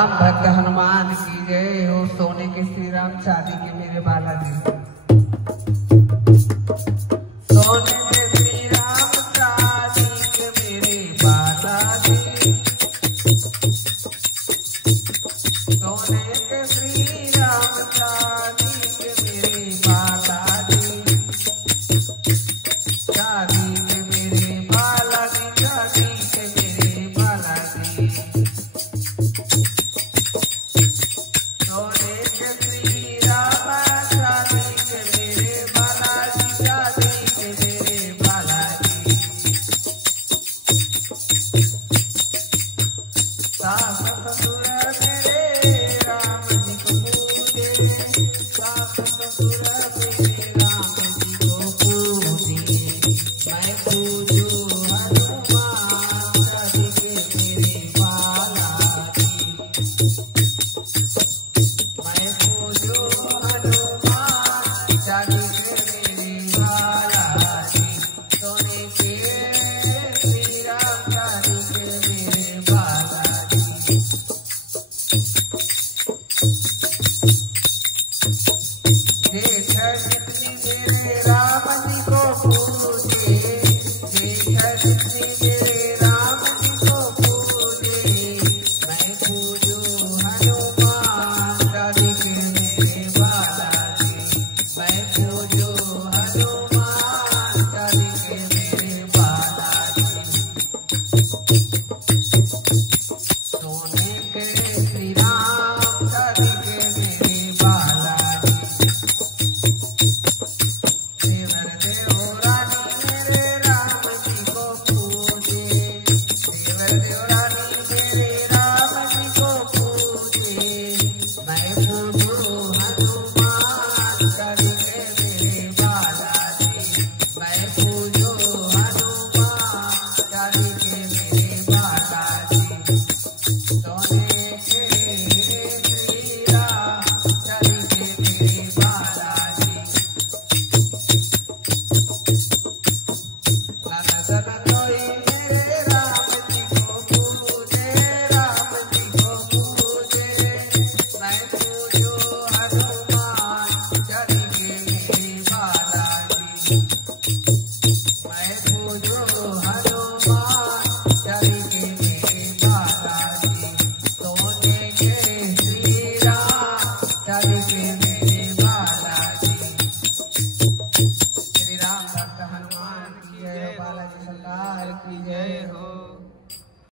राम भक्त हनुमान की जय हो। सोने के श्री राम चांदी के मेरे बालाजी। सोने के श्री राम चांदी के मेरे बालाजी। सोने के श्री राम चांदी के मेरे बालाजी। चांदी के मेरे बालाजी, चांदी के मेरे बालाजी। सोने के श्री राम चांदी के मेरे बालाजी, चांदी के मेरे बालाजी। सास ससुर मेरे राम जी को पूजे, सास ससुर मेरे राम जी को पूजे। मैं पूजू हनुमान चांदी के मेरे बालाजी।